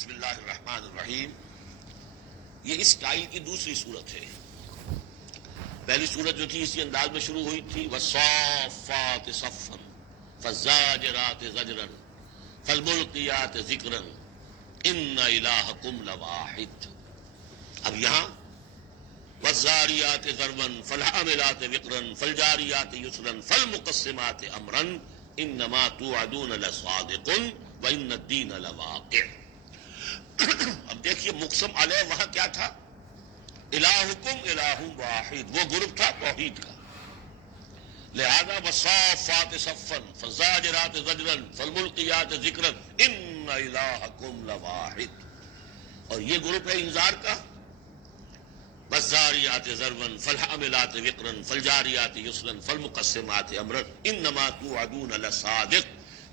بسم اللہ الرحمن الرحیم. یہ اس ٹائل کی دوسری صورت ہے. پہلی صورت جو تھی اسی انداز میں شروع ہوئی تھی، والصافات صفا فالزاجرات زجرا فالملقیات ذکرا ان الہکم لواحد. اب یہاں والزاریات ذروا فالحاملات وقرا فالجاریات یسرا فالمقسمات امرا انما توعدون لصادق وان الدین لواقع. اب دیکھیے مقسم علیہ وہاں کیا تھا؟ الہکم الہ واحد، وہ گروپ تھا توحید کا. لہذا والصافات صفا فالزاجرات زجرا فالملقیات ذکرا ان الہکم لواحد. اور یہ گروپ ہے انذار کا، والزاریات ذروا فالحاملات وقرا فالجاریات یسرا فالمقسمات امرا انما توعدون لصادق.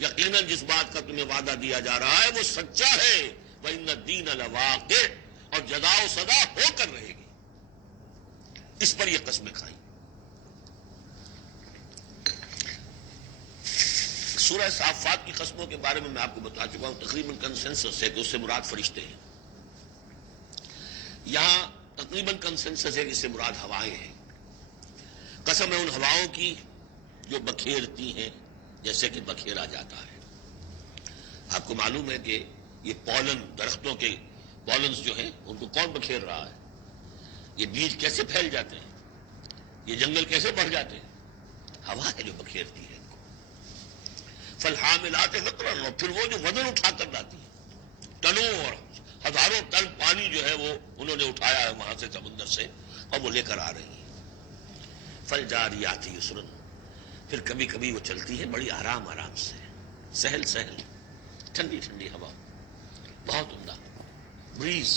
یقیناً جس بات کا تمہیں وعدہ دیا جا رہا ہے وہ سچا ہے. وَإِنَّ الدِّينَ لَوَاقِعٌ، اور جزا و سزا ہو کر رہے گی. اس پر یہ قسمیں کھائیں. سورہ صافات کی قسموں کے بارے میں آپ کو بتا چکا ہوں. تقریباً کنسنسس ہے کہ اس سے مراد فرشتے ہیں. یہاں تقریباً کنسنسس ہے کہ اس سے مراد ہوائیں ہیں. قسم ہے ان ہواؤں کی جو بکھیرتی ہیں جیسے کہ بکھیرا جاتا ہے. آپ کو معلوم ہے کہ یہ پولن، درختوں کے پولنز جو ہیں ان کو کون بکھیر رہا ہے؟ یہ بیج کیسے پھیل جاتے ہیں؟ یہ جنگل کیسے بڑھ جاتے ہیں؟ ہوا ہے جو بکھیرتی ہے ان کو. فالحاملات وقرا، اور پھر وہ جو وزن اٹھا کر لاتی ہے، ٹنوں اور ہزاروں ٹن پانی جو ہے وہ انہوں نے اٹھایا ہے وہاں سے سمندر سے اور وہ لے کر آ رہی ہیں. فالجاریات یسرا، پھر کبھی کبھی وہ چلتی ہے بڑی آرام آرام سے، سہل سہل، ٹھنڈی ٹھنڈی ہوا، بہت عمدہ بریز.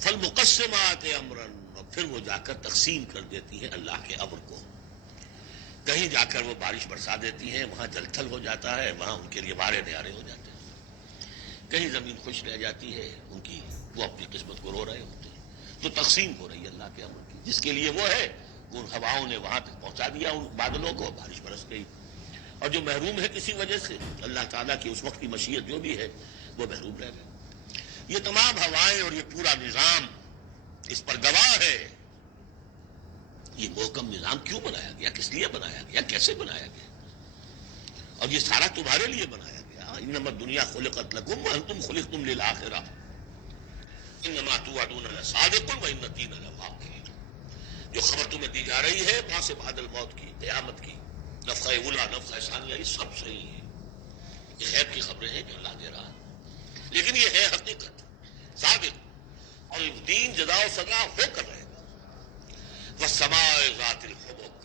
فالمقسمات امرا، اور پھر وہ جا کر تقسیم کر دیتی ہیں اللہ کے امر کو. کہیں جا کر وہ بارش برسا دیتی ہیں، وہاں جل تھل ہو جاتا ہے، وہاں ان کے لیے بارے نیارے ہو جاتے ہیں. کہیں زمین خوش رہ جاتی ہے ان کی، وہ اپنی قسمت کو رو رہے ہوتے ہیں. تو تقسیم ہو رہی ہے اللہ کے امر کی. جس کے لیے وہ ہے ان ہواؤں نے وہاں تک پہنچا دیا ان بادلوں کو، بارش برس گئی. اور جو محروم ہے کسی وجہ سے، اللہ تعالیٰ کی اس وقت کی مشیت جو بھی ہے وہ محروم رہ گئے. یہ تمام ہوائیں اور یہ پورا نظام اس پر گواہ ہے. یہ محکم نظام کیوں بنایا گیا، کس لیے بنایا گیا، کیسے بنایا گیا؟ اور یہ سارا تمہارے لیے بنایا گیا. انما الدنیا خلقت لکم وانتم خلقتم للآخرہ انما توعدون لصادق وان الدین لواقع. جو خبر تمہیں دی جا رہی ہے وہاں سے بعد الموت کی، قیامت کی، نفخہ اولا، نفخہ ثانیہ، یہ سب صحیح ہے. یہ غیب کی خبریں ہیں جو اللہ دے رہا ہے، لیکن یہ ہے حقیقت صادق. اور دین جزا و سزا ہو کر رہے گا. والسماء ذات الحبک،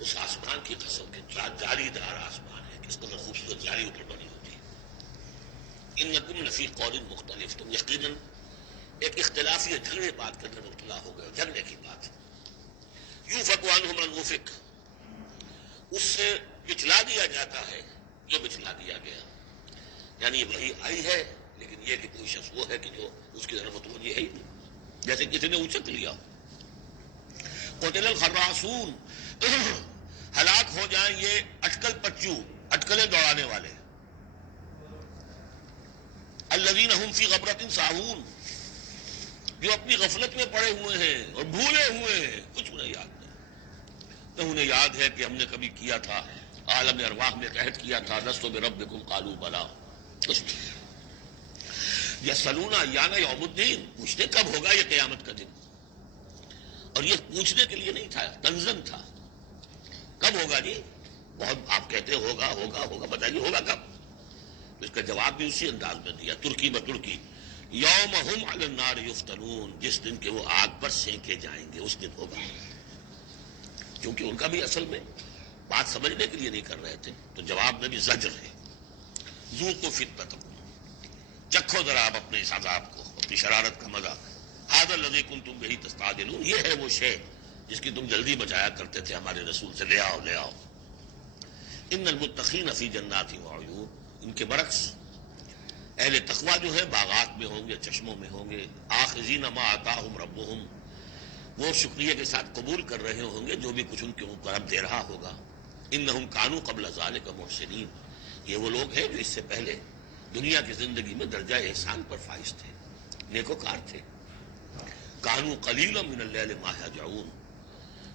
اس آسمان کی قسم کے جاری دار آسمان ہے، کس قدر خوبصورت جاری اوپر بنی ہوتی ہے. انکم لفی قول مختلف، تم یقیناً ایک اختلافی جھگڑے بات کرنے میں مبتلا ہو گئے، جھگڑے کی بات. یوفک عنہ من افک، اس سے بچلا دیا جاتا ہے جو بچلا دیا گیا. یعنی یہ وحی آئی ہے لیکن یہ کہ کوئی شخص وہ ہے کہ جو اس کی طرف متوجہ ہے ہی نہیں، جیسے کسی نے اچک لیا. قتل الخراصون، ہلاک ہو جائیں یہ اٹکل پچو، اٹکلیں دوڑانے والے. الذین هم فی غفلۃ ساہون، جو اپنی غفلت میں پڑے ہوئے ہیں اور بھولے ہوئے ہیں، کچھ انہیں یاد نہیں. نہ انہیں یاد ہے کہ ہم نے کبھی کیا تھا، عالم ارواح میں عہد کیا تھا، لست بربکم قالوا بلا. کچھ نہیں. یسألون ایان یوم الدین، پوچھتے کب ہوگا یہ قیامت کا دن. اور یہ پوچھنے کے لیے نہیں تھا، تنزن تھا. کب ہوگا جی؟ بہت آپ کہتے ہوگا ہوگا ہوگا، بتائیے ہوگا کب؟ اس کا جواب بھی اسی انداز میں دیا، ترکی بترکی. یوم ہم علی النار یفتنون، جس دن کے وہ آگ پر سینکے جائیں گے اس دن ہوگا. کیونکہ ان کا بھی اصل میں بات سمجھنے کے لیے نہیں کر رہے تھے، تو جواب میں بھی زجر ہے. ذوقوا فتنتکم، چکھو ذرا آپ اپنے اس عذاب کو، اپنی شرارت کا مزہ. ھذا الذی کنتم بہ تستعجلون، یہ ہے وہ شے جس کی تم جلدی بچایا کرتے تھے ہمارے رسول سے، لے آؤ لے آؤ. ان المتقین فی جنات وعیون، ان کے برعکس اہل تقویٰ جو ہے باغات میں ہوں گے، چشموں میں ہوں گے. آخذین ما آتاہم ربہم، وہ شکریہ کے ساتھ قبول کر رہے ہوں گے جو بھی کچھ ان کے اوپر رب دے رہا ہوگا. انہم کانوا قبل ذلک محسنین، یہ وہ لوگ ہیں جو اس سے پہلے دنیا کی زندگی میں درجہ احسان پر فائز تھے، نیکوکار تھے. کانوا قلیلا من اللیل ما یہجعون،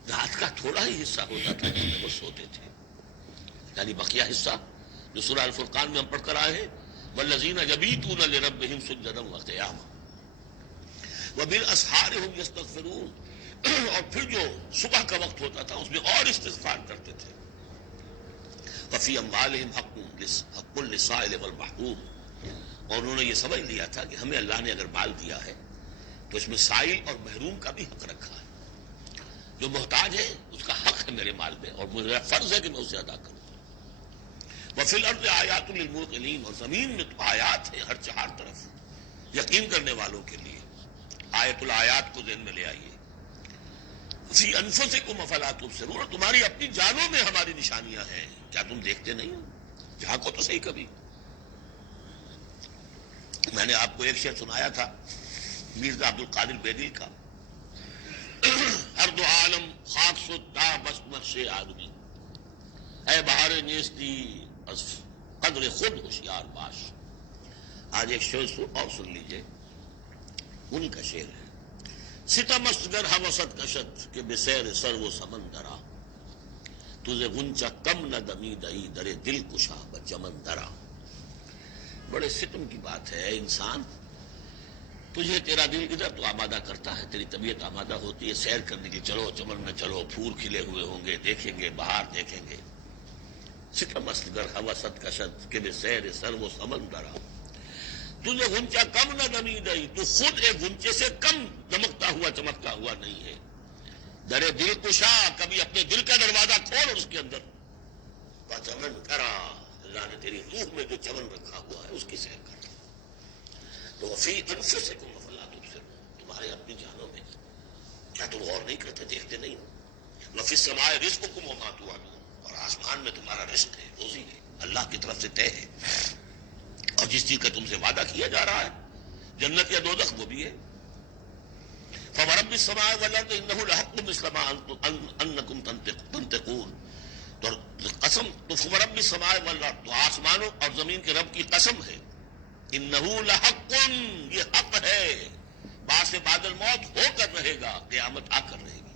رات کا تھوڑا ہی حصہ ہوتا تھا جس میں وہ سوتے تھے، یعنی بقیہ حصہ جو سورہ الفرقان میں ہم پڑھ کر آئے ہیں، والذین یبیتون لربہم سجدا وقیاما وبالاسحار هم یستغفرون. اور پھر جو صبح کا وقت ہوتا تھا اس میں اور استغفار کرتے تھے. وفی اموالہم حق للسائل والمحروم، اور انہوں نے یہ سمجھ لیا تھا کہ ہمیں اللہ نے اگر مال دیا ہے تو اس میں سائل اور محروم کا بھی حق رکھا ہے. جو محتاج ہے اس کا حق ہے میرے مال میں، اور میرا فرض ہے کہ میں اسے ادا کروں. وفی الارض آیات للموقنین، اور زمین میں تو آیات ہیں ہر چہار طرف یقین کرنے والوں کے لیے. آیت الآیات کو ذہن میں لے آئیے. فی انفسکم افلا تبصرون، تمہاری اپنی جانوں میں ہماری نشانیاں ہیں، کیا تم دیکھتے نہیں ہو؟ جھانکو تو صحیح کبھی. میں نے آپ کو ایک شعر سنایا تھا میرزا عبد القادر بیدل کا، ہر دو عالم خاک ستا بس نقش آدمی، اے بہار نیستی از قدر خود ہوشیار باش. آج ایک شعر اور سن لیجئے، ان کا شعر ہے: ستم است گر ہوست کشت کہ بسیر سر و سمندرا، تجھے غنچہ کم نہ دمی دئی در دل کشا بچمن درا. بڑے ستم کی بات ہے انسان، تجھے تیرا دل ادھر تو آمادہ کرتا ہے، تیری طبیعت آمادہ ہوتی ہے سیر کرنے کی، چلو چمن میں چلو، پھول کھلے ہوئے ہوں گے دیکھیں گے، بہار دیکھیں گے. ستم است گر ہوست کشت کہ بسیر سر و سمندرا، تجھے غنچہ کم نہ دمی دئی، تو خود ایک غنچے سے کم دمکتا ہوا چمکتا ہوا نہیں ہے. در دل کشا، کبھی اپنے دل کا دروازہ کھول اور اس کے اندر چمن کرا، اللہ نے تیری روح میں جو چمن رکھا ہوا ہے اس کی سیر کر. تو فی انفسکم افلا تبصرون، تمہارے اپنی جانوں میں کیا تم غور نہیں کرتے، دیکھتے نہیں ہو؟ وفی السماء رزقکم وما توعدون، اور آسمان میں تمہارا رزق ہے، روزی ہے، اللہ کی طرف سے طے ہے، اور جس چیز کا تم سے وعدہ کیا جا رہا ہے جنت یا دوزخ وہ بھی ہے. فورب السماء والارض انه لحق مثل ما انکم تنطقون، تو قسم تو فورب السماء والارض، تو آسمانوں اور زمین کے رب کی قسم ہے، انه لحق، یہ حق ہے، بعث بعد الموت ہو کر رہے گا، قیامت آ کر رہے گی.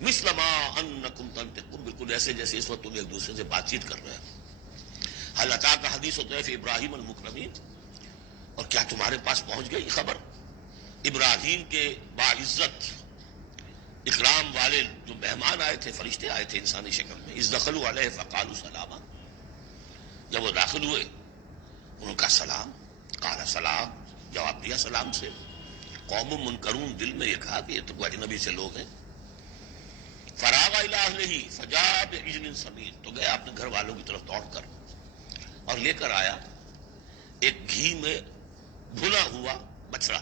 مثل ما انکم تنطقون، بالکل ایسے جیسے اس وقت تم ایک دوسرے سے بات چیت کر رہے ہو. حل اتاک حدیث ضیف ابراہیم المکرمین، اور کیا تمہارے پاس پہنچ گئی خبر ابراہیم کے باعزت اکرام والے جو مہمان آئے تھے، فرشتے آئے تھے انسانی شکل میں. اذ دخلوا علیہ فقالوا سلاما، جب وہ داخل ہوئے ان کا سلام، قال سلام، جواب دیا سلام سے. قوم منکرون، دل میں یہ کہا کہ یہ تو کوئی اجنبی سے لوگ ہیں. فراغ الی اہلہ فجاء بعجل سمین، تو گیا اپنے گھر والوں کی طرف دوڑ کر اور لے کر آیا ایک گھی میں بھنا ہوا بچڑا،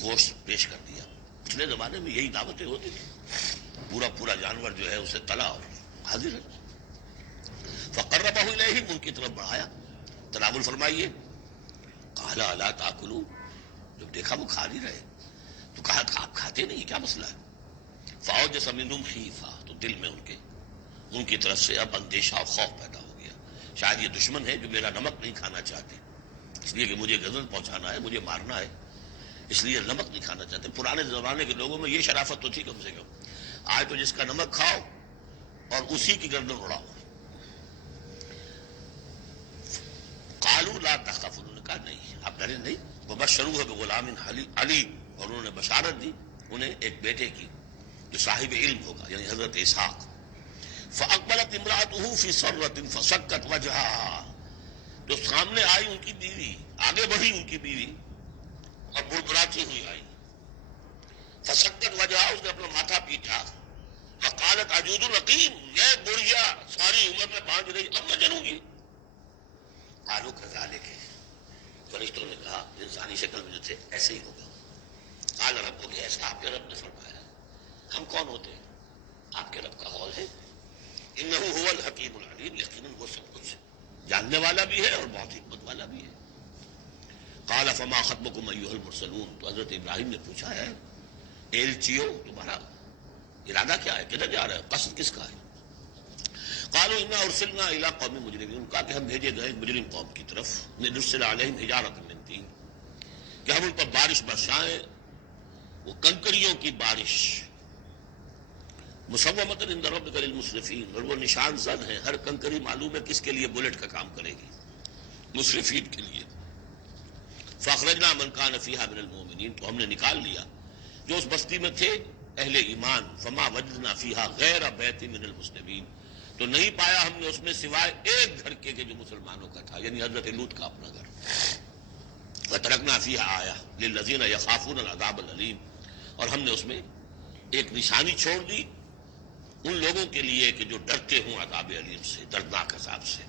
گوشت پیش کر دیا. پچھلے زمانے میں یہی دعوتیں ہوتی تھی، پورا جانور جو ہے اسے تلا اور حاضر ہے. فقربہ الیہم، ان کی طرف بڑھایا، تناول فرمائیے. قال الا تاکلون، جب دیکھا وہ کھا نہیں رہے تو کہا کہ آپ کھاتے نہیں، کیا مسئلہ ہے؟ فاوجس منہم خیفہ، تو دل میں ان کی طرف سے اب اندیشہ اور خوف پیدا ہو گیا. شاید یہ دشمن ہے جو میرا نمک نہیں کھانا چاہتے، اس لیے کہ مجھے غزل پہنچانا ہے، مجھے مارنا ہے، اس لیے نمک نہیں کھانا چاہتے. پرانے زمانے کے لوگوں میں یہ شرافت تو تھی کم سے کم. آج تو جس کا نمک کھاؤ اور اسی کی گردن اڑاؤ. قالوا لا تخف، انہوں نے کہا نہیں آپ ڈریں نہیں. وبشروہ بغلام علیم، اور انہوں نے بشارت دی انہیں ایک بیٹے کی جو صاحب علم ہوگا، یعنی حضرت اسحاق. فاقبلت امرأته في سرة فسكت وجهها، تو سامنے آئی ان کی بیوی، آگے بڑھی ان کی بیوی اور بڑبڑاتی ہوئی آئی. فسکت وجهها، اس نے اپنا ماتھا پیٹا. وقالت عجوز رقیم، یہ بڑھیا ساری عمر میں باندھ رہی، اب میں جنوں گی. قالوا كذلك، فرشتوں نے کہا انسانی شکل میں جو تھے ایسے ہی ہوگا. قال ربک، ایسا آپ کے رب نے فرمایا. ہم کون ہوتے ہیں؟ آپ کے رب کا قول ہے. انہ هو الحکیم العلیم، یقیناً وہ سب کچھ جاننے والا بھی ہے اور بہت حکمت والا بھی ہے. قال فما خطبکم ایھا المرسلون، تو حضرت ابراہیم نے پوچھا ہے ایلچیو تمہارا ارادہ کیا ہے، کدھر جا رہے ہو، قصد کس کا ہے؟ قالوا انا ارسلنا الى قوم مجرمین، کہا کہ ہم بھیجے گئے ایک مجرم قوم کی طرف، نرسل علیہم حجارۃ من طین، کہ ہم ان پر بارش برسائیں، وہ کنکریوں کی بارش، مسومۃ عند ربک للمسرفین، اور وہ نشان زد ہیں، ہر کنکری معلوم ہے کس کے لیے بلٹ کا کام کرے گی، مسرفین کے لیے۔ فاخرجنا من کان فیہا من المؤمنین، تو ہم نے نکال لیا جو اس بستی میں تھے اہل ایمان، فما وجدنا فیہا غیر بیت من المسلمین، تو نہیں پایا ہم نے اس میں سوائے ایک گھر کے جو مسلمانوں کا تھا، یعنی حضرت لوط کا اپنا گھر۔ وترکنا فیہا آیہ للذین یخافون العذاب العلیم، اور ہم نے اس میں ایک نشانی چھوڑ دی ان لوگوں کے لیے کہ جو ڈرتے ہوں عذاب علیم سے، دردناک عذاب سے۔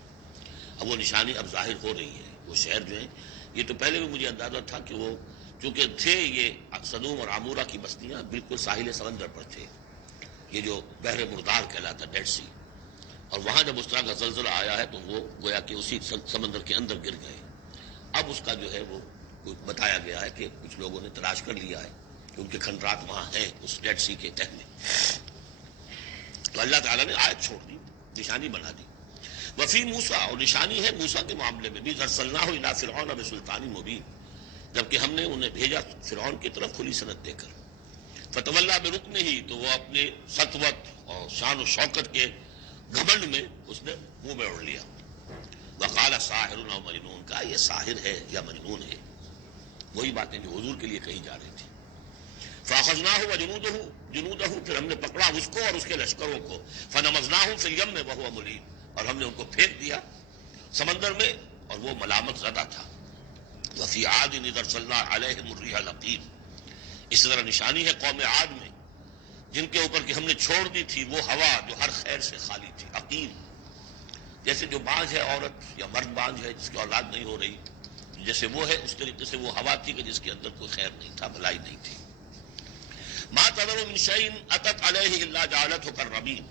اب وہ نشانی اب ظاہر ہو رہی ہے، وہ شہر جو ہیں، یہ تو پہلے بھی مجھے اندازہ تھا کہ وہ چونکہ تھے یہ سدوم اور عمورہ کی بستیاں بالکل ساحل سمندر پر تھے، یہ جو بحر مردار کہلاتا ڈیڈ سی، اور وہاں جب اس طرح کا زلزلہ آیا ہے تو وہ گویا کہ اسی سمندر کے اندر گر گئے۔ اب اس کا جو ہے وہ بتایا گیا ہے کہ کچھ لوگوں نے تلاش کر لیا ہے کہ ان کے کھنڈرات وہاں ہیں اس ڈیڈ سی کے تہ میں، تو اللہ تعالیٰ نے آیت چھوڑ دی، نشانی بنا دی۔ وفی موسیٰ، اور نشانی ہے موسیٰ کے معاملے میں بھی، ارسلناہ الی فرعون بسلطان مبین، جبکہ ہم نے انہیں بھیجا فرعون کی طرف کھلی سند دے کر۔ فتولیٰ برکنہ، تو وہ اپنے سطوت اور شان و شوکت کے گھمنڈ میں اس نے منہ میں اڑ لیا۔ وقال ساحر او مجنون، کہا یہ ساحر ہے یا مجنون ہے، وہی باتیں جو حضور کے لیے کہی جا رہی تھی۔ فاخذناہ وجنودہ، پھر ہم نے پکڑا اس کو اور اس کے لشکروں کو، فنبذناہم فی الیم وہو ملیم، اور ہم نے ان کو پھینک دیا سمندر میں اور وہ ملامت زدہ تھا۔ وفی عاد اذ ارسلنا علیہم الریح العقیم، اس طرح نشانی ہے قوم عاد میں جن کے اوپر کہ ہم نے چھوڑ دی تھی وہ ہوا جو ہر خیر سے خالی تھی، عقیم، جیسے جو بانجھ ہے عورت یا مرد بانجھ ہے جس کی اولاد نہیں ہو رہی، جیسے وہ ہے اس طریقے سے وہ ہوا تھی کہ جس کے اندر کوئی خیر نہیں تھا، بھلائی نہیں تھی۔ ما تذر من شیء اتت علیہ الا جعلتہ کالرمیم،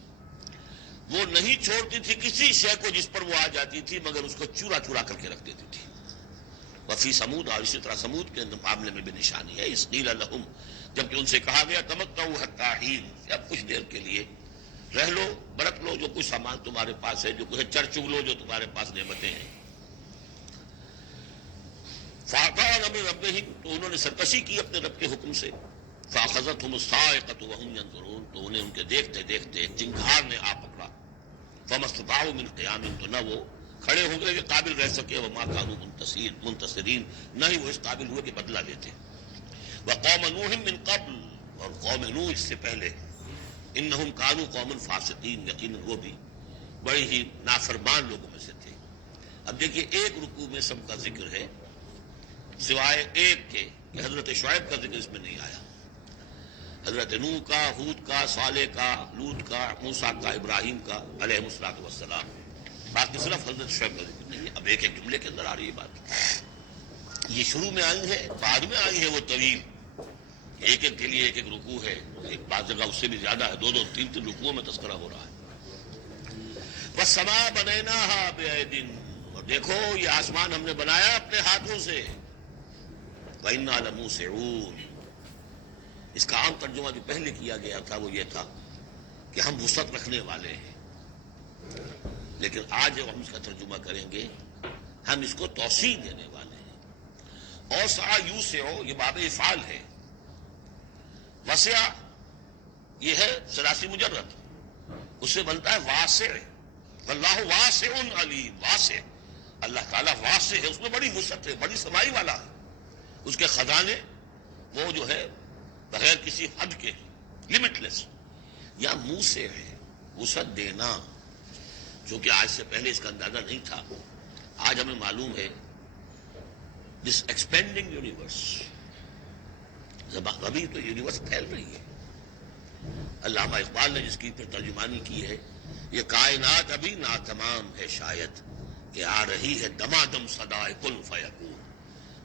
وہ نہیں چھوڑتی تھی کسی شے کو جس پر وہ آ جاتی تھی مگر اس کو چورا چورا کر کے رکھ دیتی تھی۔ وفی سمود، اور اسی طرح سمود کے معاملے میں بھی نشانی ہے، اذ قیل لہم، جبکہ ان سے کہا گیا تمتعوا حتی حین، کہ اب کچھ دیر کے لیے رہ لو، برت لو جو کچھ سامان تمہارے پاس ہے، جو کچھ چر چگ لو جو تمہارے پاس نعمتیں ہیں۔ فَأَطَاعُوا أَمْرَ رَبِّهِمْ، تو انہوں نے سرکشی کی اپنے رب کے حکم سے۔ فَأَخَذَتْهُمُ الصَّاعِقَةُ وَهُمْ يَنظُرُونَ، تو انہیں ان کے دیکھتے دیکھتے ایک چنگھار نے آ پکڑا۔ فَمَا اسْتَطَاعُوا مِنْ قِيَامٍ، تو نہ وہ کھڑے ہوں گے کہ قابل رہ سکے، وَمَا كَانُوا مُنْتَصِرِينَ، نہ ہی وہ اس قابل ہوئے کہ بدلہ لیتے۔ وَقَوْمَ نُوحٍ مِّن قَبْلُ، اور قوم نوح اس سے پہلے، انہم کانوا قوما فاسقین، یقیناً وہ بھی بڑے ہی نافرمان لوگوں میں سے تھے۔ اب دیکھیے ایک رکوع میں سب کا ذکر ہے سوائے ایک کے کہ حضرت شعیب کا ذکر اس میں نہیں آیا، حضرت نوح کا، ہود کا، صالح کا، لوط کا، موسیٰ کا، ابراہیم کا علیہ الصلوۃ والسلام، باقی صرف حضرت شعیب کا ذکر نہیں ہے۔ اب ایک ایک جملے کے اندر آ رہی ہے بات، یہ شروع میں آئی ہے، بعد میں آئی ہے وہ طویل، ایک ایک کے لیے ایک ایک رکوع ہے، ایک بعض جگہ اس سے بھی زیادہ ہے، دو دو تین تین رکوعوں میں تذکرہ ہو رہا ہے۔ وَالسَّمَاءَ بَنَيْنَاهَا بِأَيْدٍ، اور دیکھو یہ آسمان ہم نے بنایا اپنے ہاتھوں سے، وَإِنَّا لَمُوسِعُونَ، اس کا عام ترجمہ جو پہلے کیا گیا تھا وہ یہ تھا کہ ہم وسعت رکھنے والے ہیں، لیکن آج جب ہم اس کا ترجمہ کریں گے ہم اس کو توسیع دینے والے ہیں۔ اوسع یوسع، یہ باب افعال ہے، وسع یہ ہے ثلاثی مجرد، اس سے بنتا ہے واسع، واللہ واسع علیم، واسع، اللہ تعالیٰ واسع ہے، اس میں بڑی وسعت ہے، بڑی سمائی والا ہے، اس کے خزانے وہ جو ہے بغیر کسی حد کے لمٹ لیس، یا منہ سے ہے وسعت دینا، چونکہ آج سے پہلے اس کا اندازہ نہیں تھا، آج ہمیں معلوم ہے دس ایکسپینڈنگ یونیورس، ابھی تو یونیورس پھیل رہی ہے، علامہ اقبال نے جس کی پھر ترجمانی کی ہے، یہ کائنات ابھی ناتمام ہے شاید کہ آ رہی ہے دمادم صدائے کن فیکون،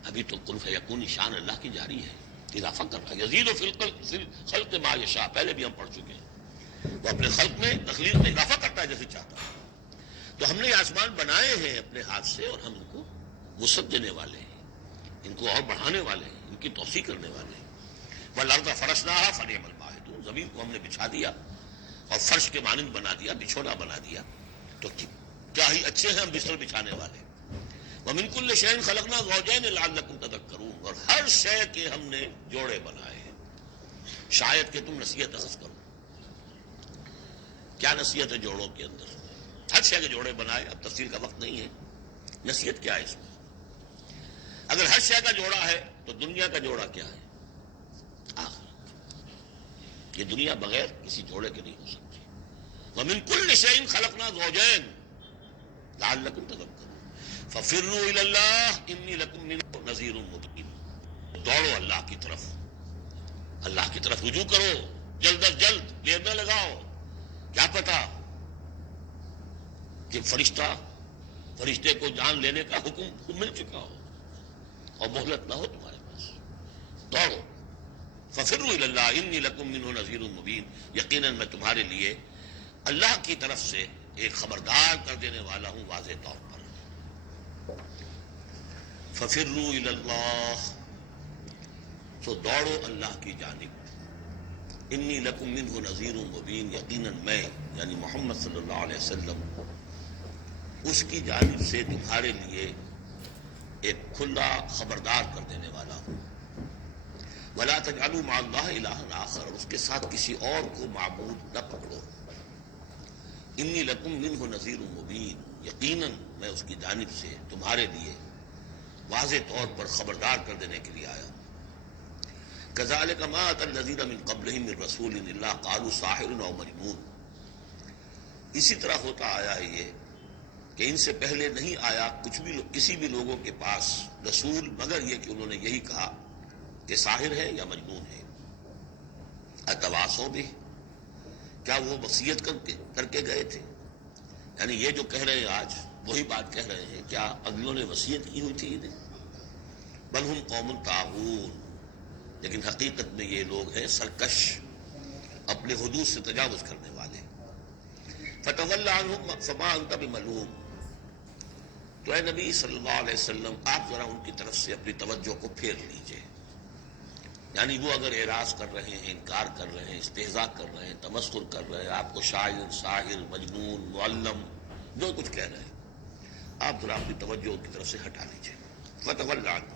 ابھی تو کن فیکون شان اللہ کی جاری ہے، اضافہ کر رہا ہے، یزید فی الخلق ما یشاء، پہلے بھی ہم پڑھ چکے ہیں، وہ اپنے خلق میں تخلیق میں اضافہ کرتا ہے جیسے چاہتا ہے۔ تو ہم نے یہ آسمان بنائے ہیں اپنے ہاتھ سے اور ہم ان کو وسعت دینے والے ہیں، ان کو اور بڑھانے والے ہیں، ان کی توسیع کرنے والے ہیں۔ وَالْأَرْضَ فَرَشْنَاهَا فَنِعْمَ الْمَاهِدُونَ، زمین کو ہم نے بچھا دیا اور فرش کے مانند بنا دیا، بچھونا بنا دیا، تو کیا ہی اچھے ہیں ہم بستر بچھانے والے. وَمِن كُلِّ شَيْءٍ خَلَقْنَا زَوْجَيْنِ لَعَلَّكُمْ تَذَكَّرُونَ, اور ہر شے کے ہم نے جوڑے بنائے ہیں شاید کہ تم نصیحت اخذ کرو. کیا نصیحت ہے جوڑوں کے اندر؟ ہر شے کے جوڑے بنائے. اب تفصیل کا وقت نہیں ہے. نصیحت کیا ہے اس میں؟ اگر ہر شے کا جوڑا ہے تو دنیا کا جوڑا کیا ہے؟ آخرت. یہ دنیا بغیر کسی جوڑے کے نہیں ہو سکتی. وَمِن كُلِّ شَيْءٍ خَلَقْنَا زَوْجَيْنِ لَعَلَّكُمْ تَذَكَّرُونَ فَفِرُّوا إِلَى اللَّهِ إِنِّي لَكُمْ مِنْهُ نَذِيرٌ مُبِينٌ. دوڑو اللہ کی طرف, اللہ کی طرف رجوع کرو, جلد از جلد دیر نہ لگاؤ. کیا پتا کہ فرشتے کو جان لینے کا حکم مل چکا ہو اور مہلت نہ ہو تمہارے پاس. دوڑو. فَفِرُّوا إِلَى اللَّهِ إِنِّي لَكُمْ مِنْهُ نَذِيرٌ مُبِينٌ, یقیناً میں تمہارے لیے اللہ کی طرف سے ایک خبردار کر دینے والا ہوں واضح طور پر. فَفِرُّوا إِلَى اللَّهِ, تو دوڑو اللہ کی جانب. انی لکم منہ نذیر مبین, یقیناً میں یعنی محمد صلی اللہ علیہ وسلم اس کی جانب سے تمہارے لیے ایک کھلا خبردار کر دینے والا ہوں. وَلَا تَجْعَلُوا مَعَ اللَّهِ إِلَٰهًا آخَرَ, اس کے ساتھ کسی اور کو معبود نہ پکڑو. انی لکم منہ نذیر مبین, یقیناً میں اس کی جانب سے تمہارے لیے واضح طور پر خبردار کر دینے کے لیے آیا ہوں. كَذَلِكَ مَا أَتَى الَّذِينَ مِن قَبْلِهِم مِّن رَّسُولٍ إِلَّا قَالُوا سَاحِرٌ أَوْ مَجْنُونٌ. اسی طرح ہوتا آیا ہے یہ کہ ان سے پہلے نہیں آیا کسی بھی لوگوں کے پاس رسول مگر یہ کہ انہوں نے یہی کہا کہ ساحر ہے یا مجنون ہے. اتواصوا بہ, کیا وہ وصیت کر کے گئے تھے؟ یعنی یہ جو کہہ رہے ہیں آج وہی بات کہہ رہے ہیں. کیا اگلوں نے وصیت کی ہوئی تھی انہیں؟ بل ہم قوم طاغون, لیکن حقیقت میں یہ لوگ ہیں سرکش, اپنے حدود سے تجاوز کرنے والے. فتول عنہم فما انت بملوم, تو اے نبی صلی اللہ علیہ وسلم آپ ذرا ان کی طرف سے اپنی توجہ کو پھیر لیجئے. یعنی وہ اگر اعراض کر رہے ہیں, انکار کر رہے ہیں, استہزاء کر رہے ہیں, تمسخر کر رہے ہیں, آپ کو شاعر, ساحر, مجنون, معلم جو کچھ کہہ رہے ہیں, آپ ذرا اپنی توجہ ان کی طرف سے ہٹا لیجئے. فتول عنہم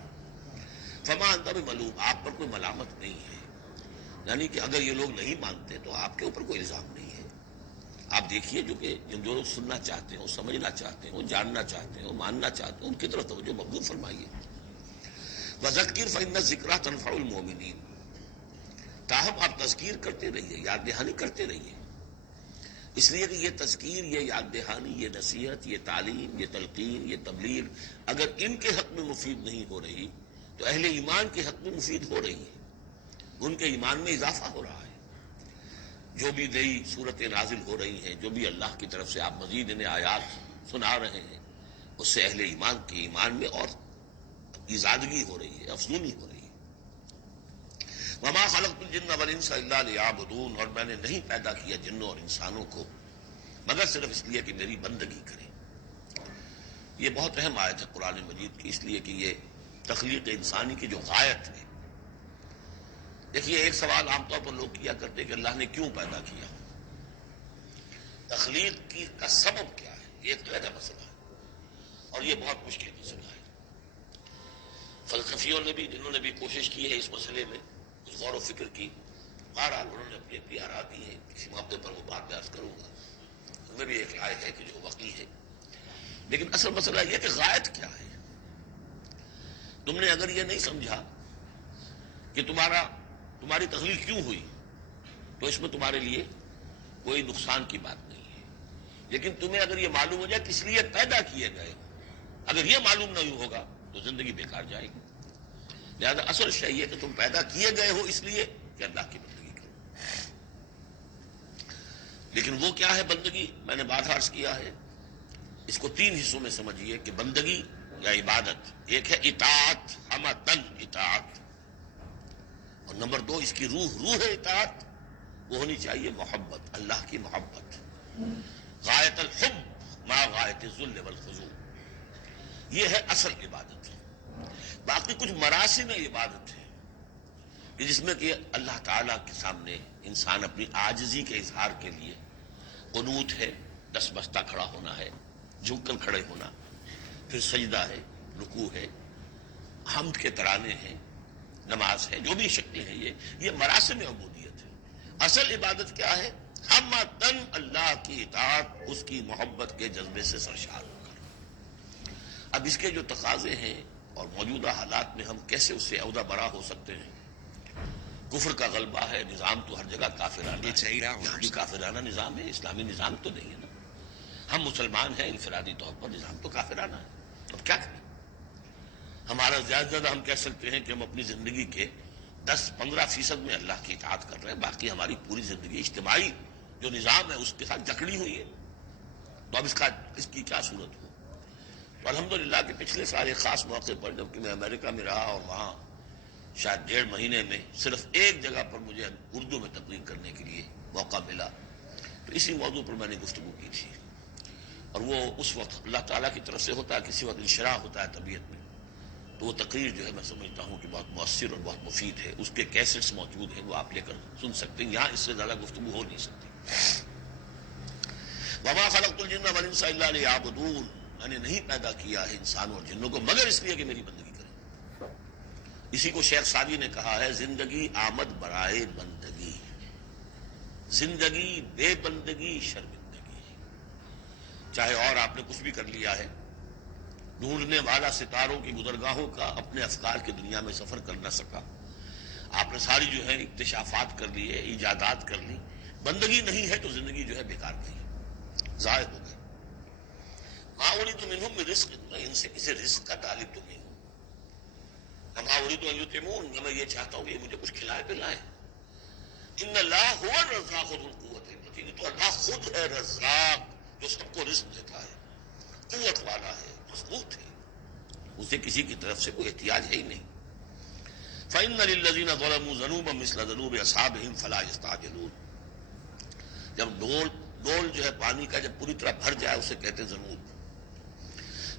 فما انت بملوم, آپ پر کوئی ملامت نہیں ہے. یعنی کہ اگر یہ لوگ نہیں مانتے تو آپ کے اوپر کوئی الزام نہیں ہے. آپ دیکھیے جو لوگ سننا چاہتے ہیں, سمجھنا چاہتے ہیں, جاننا چاہتے ہیں, ماننا چاہتے ہیں, ان کی طرف توجہ مبذول فرمائیے. وذکر فإن الذکریٰ تنفع المؤمنین, تاہم آپ تذکیر کرتے رہیے, یاد دہانی کرتے رہیے. اس لیے کہ یہ تذکیر, یہ یاد دہانی, یہ نصیحت, یہ تعلیم, یہ تلقین, یہ تبلیغ اگر ان کے حق میں مفید نہیں ہو رہی تو اہل ایمان کے حق میں مفید ہو رہی ہے. ان کے ایمان میں اضافہ ہو رہا ہے. جو بھی نئی صورتیں نازل ہو رہی ہیں, جو بھی اللہ کی طرف سے آپ مزید انہیں آیات سنا رہے ہیں, اس سے اہل ایمان کے ایمان میں اور ازادگی ہو رہی ہے, افزونی ہو رہی ہے. وما خلقت الجن والانس الا لیعبدون, اور میں نے نہیں پیدا کیا جنوں اور انسانوں کو مگر صرف اس لیے کہ میری بندگی کریں. یہ بہت اہم آیت ہے قرآن مجید کی, اس لیے کہ یہ تخلیق انسانی کی جو غایت ہے. دیکھیے ایک سوال عام طور پر لوگ کیا کرتے کہ اللہ نے کیوں پیدا کیا, تخلیق کا سبب کیا ہے. یہ ایک علیحدہ مسئلہ ہے اور یہ بہت مشکل مسئلہ ہے. فلسفیوں نے بھی, جنہوں نے بھی کوشش کی ہے اس مسئلے میں کچھ غور و فکر کی, بہرحال انہوں نے اپنی اپنی آراء دی ہے. کسی موقع پر وہ بات بیان کروں گا, ان میں بھی ایک رائے ہے کہ جو وقتی ہے. لیکن اصل مسئلہ یہ کہ غایت کیا ہے. تم نے اگر یہ نہیں سمجھا کہ تمہاری تخلیق کیوں ہوئی تو اس میں تمہارے لیے کوئی نقصان کی بات نہیں ہے. لیکن تمہیں اگر یہ معلوم ہو جائے کس لیے پیدا کیے گئے, اگر یہ معلوم نہیں ہوگا تو زندگی بیکار جائے گی. لہذا اصل شے یہ کہ تم پیدا کیے گئے ہو اس لیے کہ اللہ کی بندگی کرو. لیکن وہ کیا ہے بندگی, میں نے بات عرض کیا ہے, اس کو 3 حصوں میں سمجھیے کہ بندگی یا عبادت. ایک ہے اطاعت, حمدن اطاعت, اور نمبر 2 اس کی روح ہے اطاعت, وہ ہونی چاہیے محبت, اللہ کی محبت. غایت الحب ما غایت الذل والخضوع, یہ ہے اصل عبادت. باقی کچھ مراسم عبادت ہے کہ جس میں کہ اللہ تعالیٰ کے سامنے انسان اپنی عاجزی کے اظہار کے لیے قنوت ہے, دس بستہ کھڑا ہونا ہے، جھک کر کھڑے ہونا، پھر سجدہ ہے، رکوع ہے، حمد کے ترانے ہیں، نماز ہے، جو بھی شکلیں ہیں، یہ مراسم عبودیت ہے۔ اصل عبادت کیا ہے؟ ہم تن اللہ کی اطاعت، اس کی محبت کے جذبے سے سرشار ہو کر۔ اب اس کے جو تقاضے ہیں اور موجودہ حالات میں ہم کیسے اس سے عہدہ برا ہو سکتے ہیں؟ کفر کا غلبہ ہے، نظام تو ہر جگہ کافرانہ ہے، یہاں بھی کافرانہ نظام ہے، اسلامی نظام تو نہیں ہے نا۔ ہم مسلمان ہیں، انفرادی طور پر نظام تو کافرانہ ہے، اب کیا کریں؟ ہمارا زیادہ زیادہ ہم کہہ سکتے ہیں کہ ہم اپنی زندگی کے 10-15% میں اللہ کی اطاعت کر رہے ہیں، باقی ہماری پوری زندگی اجتماعی جو نظام ہے اس کے ساتھ جکڑی ہوئی ہے۔ تو اب اس کی کیا صورت ہو؟ تو الحمدللہ کہ پچھلے سال ایک خاص موقع پر جبکہ میں امریکہ میں رہا اور وہاں شاید 1.5 مہینے میں صرف ایک جگہ پر مجھے اردو میں تقریر کرنے کے لیے موقع ملا، تو اسی موضوع پر میں نے گفتگو کی تھی، اور وہ اس وقت اللہ تعالیٰ کی طرف سے ہوتا ہے، کسی وقت انشراح ہوتا ہے طبیعت میں، تو وہ تقریر جو ہے میں سمجھتا ہوں کہ بہت مؤثر اور بہت مفید ہے۔ اس کے کیسٹس موجود ہیں، وہ آپ لے کر سن سکتے ہیں، یہاں اس سے زیادہ گفتگو ہو نہیں سکتی۔ وما خلقت الجن والانس الا لیعبدون، میں نے نہیں پیدا کیا ہے انسانوں اور جنوں کو مگر اس لیے کہ میری بندگی کریں۔ اسی کو شیخ سعدی نے کہا ہے، زندگی آمد برائے بندگی، زندگی بے بندگی شرمندگی۔ چاہے اور آپ نے کچھ بھی کر لیا ہے، ڈھونڈنے والا ستاروں کی گزرگاہوں کا اپنے افکار کی دنیا میں سفر کر نہ سکا، آپ نے ساری جو ہے اکتشافات کر لیے، ایجادات کر لی، بندگی نہیں ہے تو زندگی جو ہے بیکار گئی، ضائع ہو گئی۔ ما اريد منهم من رزق، میں ان سے کسی رزق کا طالب تو نہیں ہوں، وما اريد ان يطعمون، میں یہ چاہتا ہوں کہ مجھے کچھ کھلائے پلائے۔ ان اللہ هو الرزاق ذو القوة المتین، تو اللہ خود ہے رزاق جو سب کو رزق دیتا ہے، قوت والا ہے، مضبوط ہے، اسے کسی کی طرف سے کوئی احتیاج ہے ہی نہیں۔ فإن للذین ظلموا ذنوبا مثل ذنوب اصحابهم فلا يستعجلون، جب ڈول جو ہے پانی کا جب پوری طرح بھر جائے اسے کہتے ذنوب۔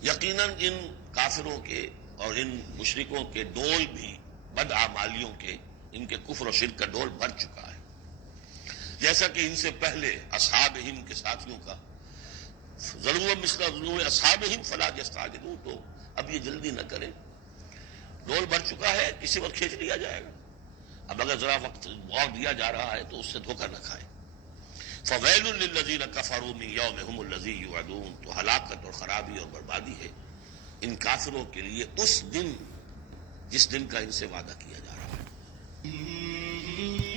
یقیناً ان کافروں کے اور ان مشرکوں کے ڈول بھی بدعمالیوں کے، ان کے کفر و شرک کا ڈول بھر چکا ہے، جیسا کہ ان سے پہلے اصحابہم کے ساتھیوں کا۔ ذنوب مثل ذنوب اصحابہم فلا یستعجلون، تو اب یہ جلدی نہ کریں، ڈول بھر چکا ہے، کسی وقت کھینچ لیا جائے گا، اب اگر ذرا وقت اور دیا جا رہا ہے تو اس سے دھوکہ نہ کھائیں۔ فویل للذین کفروا من یومہم الذی یوعدون، تو ہلاکت اور خرابی اور بربادی ہے ان کافروں کے لیے اس دن جس دن کا ان سے وعدہ کیا جا رہا ہے۔